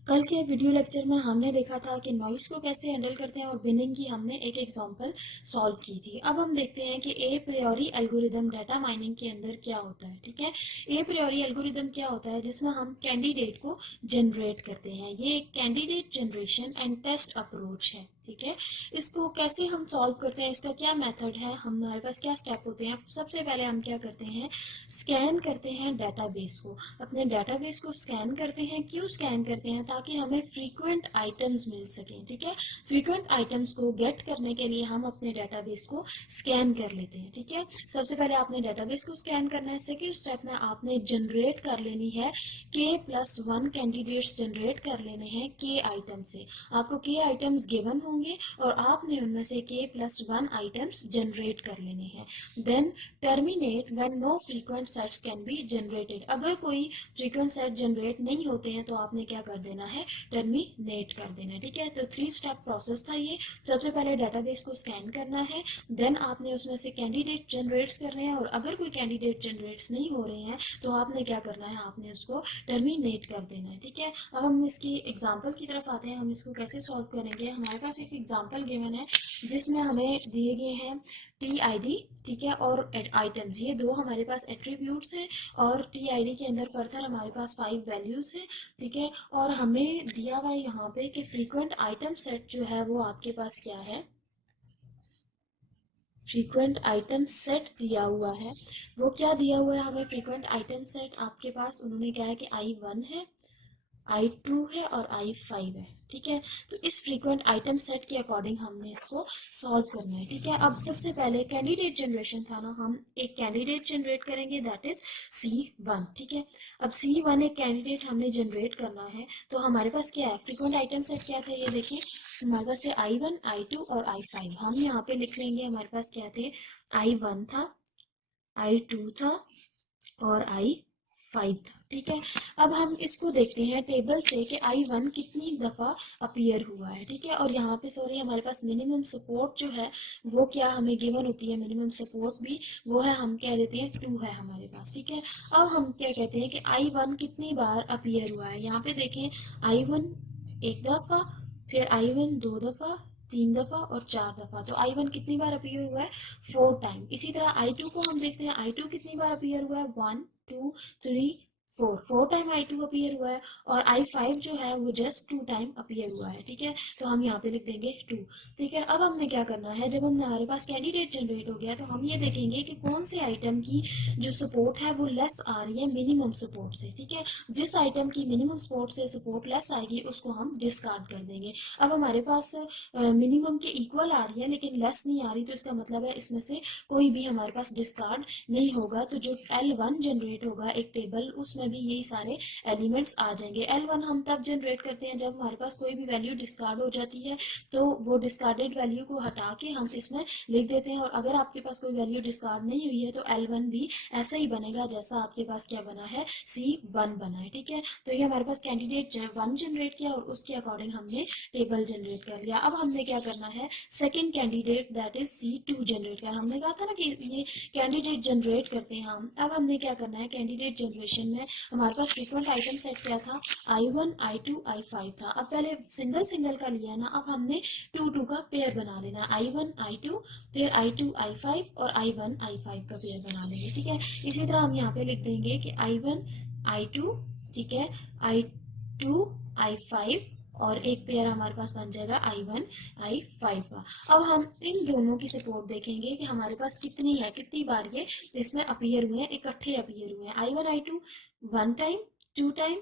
कल के video lecture में हमने देखा था कि नॉइस को कैसे हैंडल करते हैं और बिनिंग की हमने एक एग्जांपल सॉल्व की थी। अब हम देखते हैं कि ए प्रियोरी एल्गोरिदम डाटा माइनिंग के अंदर क्या होता है। ठीक है, ए प्रियोरी एल्गोरिदम क्या होता है, जिसमें हम कैंडिडेट को जनरेट करते हैं। ये एक candidate generation and test approach है। ठीक है, इसको कैसे हम सॉल्व करते हैं, इसका क्या मेथड है, हमारे पास क्या स्टेप होते हैं। सबसे पहले हम क्या करते हैं, स्कैन करते हैं डाटाबेस को। अपने डाटाबेस को स्कैन करते हैं। क्यों स्कैन करते हैं? ताकि हमें फ्रीक्वेंट आइटम्स मिल सकें। ठीक है, फ्रीक्वेंट आइटम्स को गेट करने के लिए हम अपने डाटाबेस को स्कैन कर लेते हैं। ठीक है, सबसे पहले आपने डाटाबेस को स्कैन करना है। सेकेंड स्टेप में आपने जनरेट कर लेनी है K+1 कैंडिडेट्स जनरेट कर लेने हैं के आइटम से। आपको के आइटम्स गिवन होंगे और आपने उनमें से K+1 आइटम्स जनरेट कर लेने हैं। Then terminate when no frequent sets can be generated. अगर कोई फ्रीक्वेंट सेट जनरेट नहीं होते हैं तो आपने क्या कर देना है, टर्मिनेट कर देना है। ठीक है, तो 3 स्टेप प्रोसेस था ये। सबसे पहले डाटाबेस को स्कैन करना है, देन आपने उसमें से कैंडिडेट जनरेट्स करने हैं और अगर कोई कैंडिडेट जनरेट्स नहीं हो रहे हैं तो आपने क्या करना है, आपने उसको टर्मिनेट कर देना है। ठीक है, अब हम इसकी एग्जाम्पल की तरफ आते हैं। हम इसको कैसे सॉल्व करेंगे। हमारे पास एक एग्जाम्पल गिवन है जिसमें हमें दिए गए हैं TID, ठीक है, और आइटम्स। ये दो हमारे पास एट्रीब्यूट्स हैं और TID के अंदर फर्दर हमारे पास 5 वैल्यूज है। ठीक है, और हमें दिया हुआ है यहाँ पे कि फ्रीक्वेंट आइटम सेट जो है वो आपके पास क्या है, फ्रीक्वेंट आइटम सेट दिया हुआ है। वो क्या दिया हुआ है हमें, फ्रीक्वेंट आइटम सेट आपके पास उन्होंने क्या है कि I1 है, I2 है और I5 है। ठीक है, तो इस फ्रीक्वेंट आइटम सेट के अकॉर्डिंग हमने इसको सॉल्व करना है। ठीक है, अब सबसे पहले कैंडिडेट जनरेशन था ना, हम एक कैंडिडेट जनरेट करेंगे, दैट इज C1। ठीक है, अब C1 एक कैंडिडेट हमने जनरेट करना है तो हमारे पास क्या है, फ्रीक्वेंट आइटम सेट क्या थे, ये देखिए हमारे पास थे I1, I2 और I5। हम यहाँ पे लिख लेंगे हमारे पास क्या थे, I1 था, I2 था और I5 था। ठीक है, अब हम इसको देखते हैं टेबल से कि I1 कितनी दफ़ा अपीयर हुआ है। ठीक है, और यहाँ पे सॉरी हमारे पास मिनिमम सपोर्ट जो है वो क्या हमें गिवन होती है, मिनिमम सपोर्ट भी वो है, हम कह देते हैं 2 है हमारे पास। ठीक है, अब हम क्या कहते हैं कि I1 कितनी बार अपीयर हुआ है। यहाँ पे देखें I1 एक दफ़ा, फिर I1 दो दफ़ा, 3 दफ़ा और 4 दफ़ा। तो I1 कितनी बार अपीयर हुआ है, 4 टाइम। इसी तरह I2 को हम देखते हैं, I2 कितनी बार अपीयर हुआ है, 1 2 3 4 टाइम I2 अपीयर हुआ है और I5 जो है वो जस्ट 2 टाइम अपीयर हुआ है। ठीक है, तो हम यहाँ पे लिख देंगे 2। ठीक है, अब हमने क्या करना है, जब हमारे पास कैंडिडेट जनरेट हो गया तो हम ये देखेंगे कि कौन से आइटम की जो सपोर्ट है वो लेस आ रही है मिनिमम सपोर्ट से। ठीक है, जिस आइटम की मिनिमम सपोर्ट से सपोर्ट लेस आएगी उसको हम डिस्कार्ड कर देंगे। अब हमारे पास मिनिमम के इक्वल आ रही है लेकिन लेस नहीं आ रही, तो इसका मतलब है इसमें से कोई भी हमारे पास डिस्कार्ड नहीं होगा। तो जो L1 जनरेट होगा एक टेबल, उसमें भी यही सारे एलिमेंट्स आ जाएंगे। L1 हम तब जनरेट करते हैं जब हमारे पास कोई भी वैल्यू डिस्कार्ड हो जाती है, तो वो डिस्कार्डेड वैल्यू को हटा के हम इसमें लिख देते हैं। और अगर आपके पास कोई वैल्यू डिस्कार्ड नहीं हुई है तो L1 भी ऐसा ही बनेगा जैसा आपके पास क्या बना है, C1 बना है। ठीक है, तो ये हमारे पास कैंडिडेट 1 जनरेट किया और उसके अकॉर्डिंग हमने टेबल जनरेट कर लिया। अब हमने क्या करना है, second candidate that is C2 generate करना। हमने कहा था ना कि ये कैंडिडेट जनरेट करते हैं हम। अब हमने क्या करना है, कैंडिडेट जनरेशन में हमारे पास फ्रीक्वेंट आइटम सेट क्या था, I1 I2 I5 था। अब पहले सिंगल सिंगल का लिया ना, अब हमने 2 का पेयर बना लेना, I1 I2 फिर I2 I5 और I1 I5 का पेयर बना लेंगे। ठीक है, इसी तरह हम यहाँ पे लिख देंगे कि I1 I2, ठीक है, I2 I5 और एक पेयर हमारे पास बन जाएगा I1 I5 का। अब हम इन दोनों की सपोर्ट देखेंगे कि हमारे पास कितनी है, कितनी बार ये इसमें अपीयर हुए हैं, इकट्ठे अपीयर हुए हैं। I1 I2 1 time, 2 time,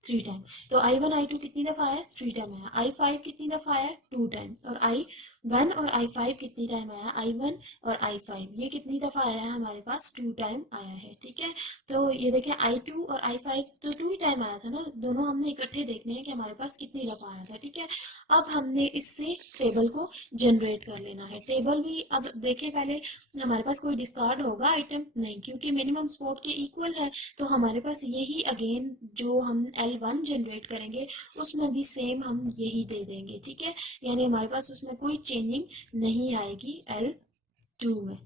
3 time. तो I1 I2 कितनी दफा आया, 3 टाइम आया। I5 कितनी दफा आया, 2 टाइम। और I1 और I5 कितनी टाइम आया, I1 और I5 ये कितनी दफा आया है हमारे पास, 2 टाइम आया है। ठीक है, तो ये देखें I2 और I5 तो 2 ही टाइम आया था ना, दोनों हमने इकट्ठे देखने हैं कि हमारे पास कितनी दफा आया था। ठीक है, अब हमने इससे टेबल को जनरेट कर लेना है। टेबल भी अब देखें, पहले हमारे पास कोई डिस्कार्ड होगा आइटम नहीं, क्योंकि मिनिमम सपोर्ट के इक्वल है। तो हमारे पास यही अगेन जो हम L1 जनरेट करेंगे उसमें भी सेम हम यही दे देंगे। ठीक है, यानी हमारे पास उसमें कोई चेंजिंग नहीं आएगी L2 में।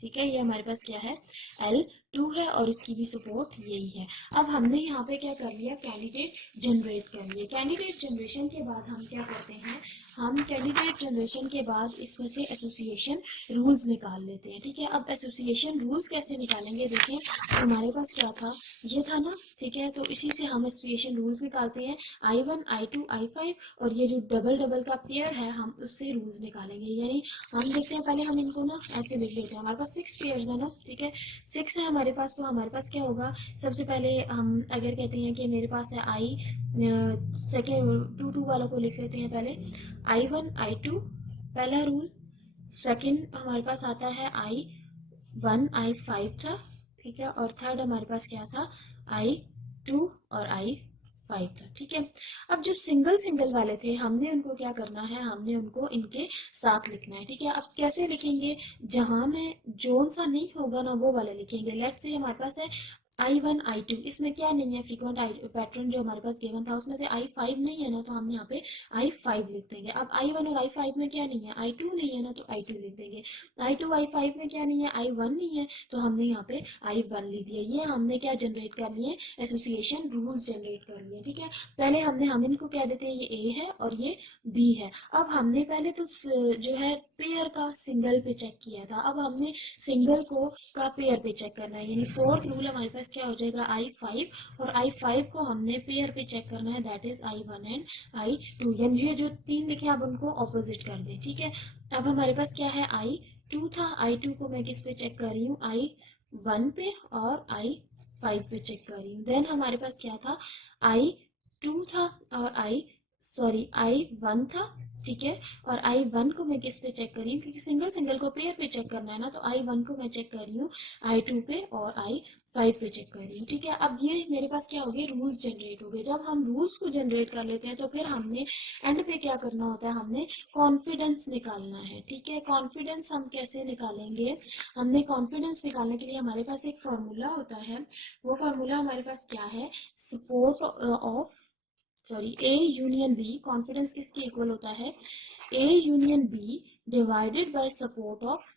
ठीक है, ये हमारे पास क्या है, L 2 है और इसकी भी सपोर्ट यही है। अब हमने यहाँ पे क्या कर लिया, कैंडिडेट जनरेट कर लिया। कैंडिडेट जनरेशन के बाद हम क्या करते हैं, हम कैंडिडेट जनरेशन के बाद इसमें से एसोसिएशन रूल्स निकाल लेते हैं। ठीक है, अब एसोसिएशन रूल्स कैसे निकालेंगे, देखें तो हमारे पास क्या था, ये था ना। ठीक है, तो इसी से हम एसोसिएशन रूल्स निकालते हैं, I1 I2 I5, और ये जो डबल डबल का पेयर है हम उससे रूल्स निकालेंगे। यानी हम देखते हैं, पहले हम इनको ना ऐसे लिख लेते हैं, हमारे पास 6 पेयर्स है ना। ठीक है, 6 है हमारे पास, तो हमारे पास क्या होगा, सबसे पहले हम अगर कहते हैं कि मेरे पास है आई, सेकेंड 2 वालों को लिख लेते हैं पहले, I1 I2 पहला रूल। सेकेंड हमारे पास आता है I1 I5 था। ठीक है, और थर्ड हमारे पास क्या था, I2 और I5 था। ठीक है, अब जो सिंगल सिंगल वाले थे हमने उनको क्या करना है, हमने उनको इनके साथ लिखना है। ठीक है, अब कैसे लिखेंगे, जहां में जोन सा नहीं होगा ना वो वाले लिखेंगे। लेट से हमारे पास है I1 I2, इसमें क्या नहीं है, फ्रीक्वेंट पैटर्न जो हमारे पास गिवन था उसमें से I5 नहीं है ना, तो हमने यहाँ पे I5 लिख देंगे। अब I1 और I5 में क्या नहीं है, I2 नहीं है ना, तो I2 लिख देंगे। I2 I5 में क्या नहीं है, I1 नहीं है, तो हमने यहाँ पे I1 लिख दिया। ये हमने क्या जनरेट कर लिए, एसोसिएशन रूल्स जनरेट कर लिए। ठीक है, पहले हम इनको कह देते हैं ये A है और ये B है। अब हमने पहले तो जो है पेयर का सिंगल पे चेक किया था, अब हमने सिंगल को का पेयर पे चेक करना है। यानी फोर्थ रूल हमारे पास क्या हो जाएगा, I5, और I5 को हमने पेयर पे चेक करना है, that is I1 and I2। यानी ये जो 3 लिखे आप उनको ऑपोजिट कर दें। ठीक है, अब हमारे पास क्या है, I2 था, I2 को मैं किस पे चेक कर रही हूँ, I1 पे, और I5 पे चेक कर रही हूँ। देन हमारे पास क्या था, I2 था और I1 था। ठीक है, और I1 को मैं किस पे चेक कर रही हूँ, क्योंकि सिंगल सिंगल को पेयर पे चेक करना है ना, तो I1 को मैं चेक कर रही हूँ I2 पे और I5 पे चेक कर रही हूँ। ठीक है, अब ये मेरे पास क्या हो गए, रूल्स जनरेट हो गए। जब हम रूल्स को जनरेट कर लेते हैं तो फिर हमने एंड पे क्या करना होता है, हमने कॉन्फिडेंस निकालना है। ठीक है, कॉन्फिडेंस हम कैसे निकालेंगे, हमने कॉन्फिडेंस निकालने के लिए हमारे पास एक फॉर्मूला होता है। वो फॉर्मूला हमारे पास क्या है, support of A union B, confidence किसके इक्वल होता है, A union B divided by support of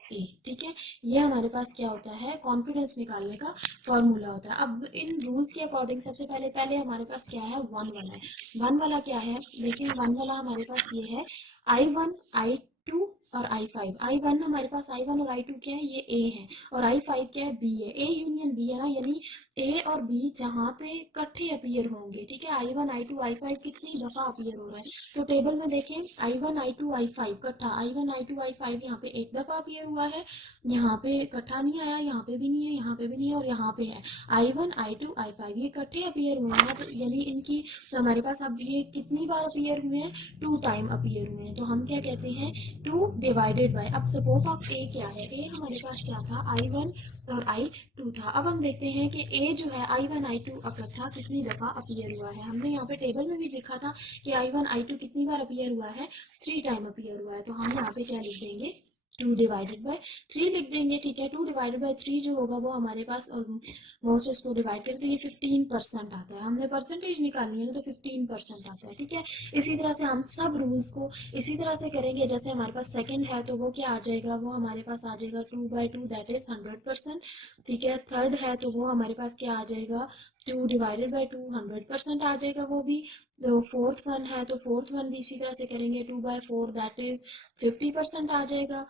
A। ठीक है, ये हमारे पास क्या होता है, कॉन्फिडेंस निकालने का फॉर्मूला होता है। अब इन रूल्स के अकॉर्डिंग सबसे पहले हमारे पास क्या है, 1 वाला है। 1 वाला क्या है, देखिए 1 वाला हमारे पास ये है, I1 I2 और I5। I1 हमारे पास, I1 और I2 क्या है, ये A है, और I5 क्या है, B है। A यूनियन B है ना, यानी A और B जहाँ पे इकट्ठे अपीयर होंगे। ठीक है, I1 I2 I5 कितनी दफा अपीयर हो रहा है, तो टेबल में देखें I1 I2 I5 इकट्ठा, I1 I2 I5 यहाँ पे एक दफा अपीयर हुआ है, यहाँ पे इकट्ठा नहीं आया, यहाँ पे भी नहीं है, यहाँ पे भी नहीं है, और यहाँ पे है I1 I2 I5, ये इकट्ठे अपीयर हुए हैं। तो यानी इनकी हमारे पास अब ये कितनी बार अपीयर हुए हैं, 2 टाइम अपीयर हुए हैं, तो हम क्या कहते हैं, 2 डिवाइडेड बाय। अब सपोर्ट ऑफ A क्या है, A हमारे पास क्या था, I1 और I2 था। अब हम देखते हैं कि A जो है I1 I2 इकट्ठा कितनी दफा अपीयर हुआ है। हमने यहाँ पे टेबल में भी लिखा था कि I1 I2 कितनी बार अपीयर हुआ है, 3 टाइम अपीयर हुआ है, तो हम यहाँ पे क्या लिख देंगे, 2 डिवाइडेड बाय 3 लिख देंगे। ठीक है, 2 डिवाइडेड बाय 3 जो होगा वो हमारे पास ऑलमोस्ट इसको डिवाइड करके ये 15% आता है। हमने परसेंटेज निकालनी है तो 15% आता है। ठीक है, इसी तरह से हम सब रूल्स को इसी तरह से करेंगे। जैसे हमारे पास सेकंड है तो वो क्या आ जाएगा, वो हमारे पास आ जाएगा 2/2, दैट इज 100%। ठीक है, थर्ड है तो वो हमारे पास क्या आ जाएगा, 2 डिवाइडेड बाई 2 100% आ जाएगा वो भी। तो फोर्थ वन है तो फोर्थ वन भी इसी तरह से करेंगे, 2/4 दैट इज 50% आ जाएगा।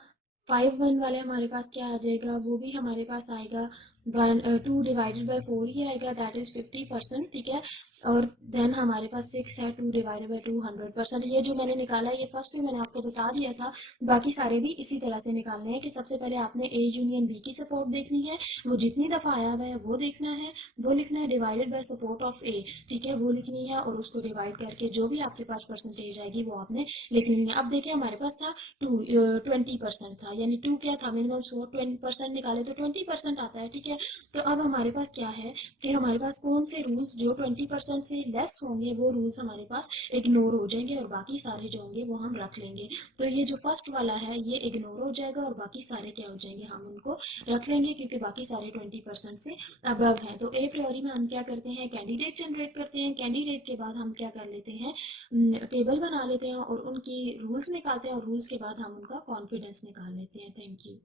5/1 वाले हमारे पास क्या आ जाएगा, वो भी हमारे पास आएगा 2 डिवाइडेड बाई 4 ही आएगा, दैट इज 50%। ठीक है, और देन हमारे पास 6 है, 2 डिवाइडेड बाई 2 100%। ये जो मैंने निकाला है ये फर्स्ट भी मैंने आपको बता दिया था, बाकी सारे भी इसी तरह से निकालने हैं कि सबसे पहले आपने A यूनियन B की सपोर्ट देखनी है, वो जितनी दफा आया हुआ है वो देखना है, वो लिखना है, divided by support of A। ठीक है, वो लिखनी है, और उसको डिवाइड करके जो भी आपके पास परसेंटेज आएगी वो आपने लिखनी है। अब देखिए हमारे पास था 20% था, यानी 2 क्या था, मिनिमम स्कोर 20% निकाले तो 20% आता है। ठीक है, तो अब हमारे पास क्या है कि हमारे पास कौन से रूल्स जो 20% से लेस होंगे वो रूल्स हमारे पास इग्नोर हो जाएंगे, और बाकी सारे जो होंगे वो हम रख लेंगे। तो ये जो फर्स्ट वाला है ये इग्नोर हो जाएगा, और बाकी सारे क्या हो जाएंगे, हम उनको रख लेंगे, क्योंकि बाकी सारे 20% से अबव है। तो ए प्रियोरी में हम क्या करते हैं, कैंडिडेट जनरेट करते हैं। कैंडिडेट के बाद हम क्या कर लेते हैं, टेबल बना लेते हैं और उनकी रूल्स निकालते हैं, और रूल्स के बाद हम उनका कॉन्फिडेंस निकाल लेते हैं। Thank you.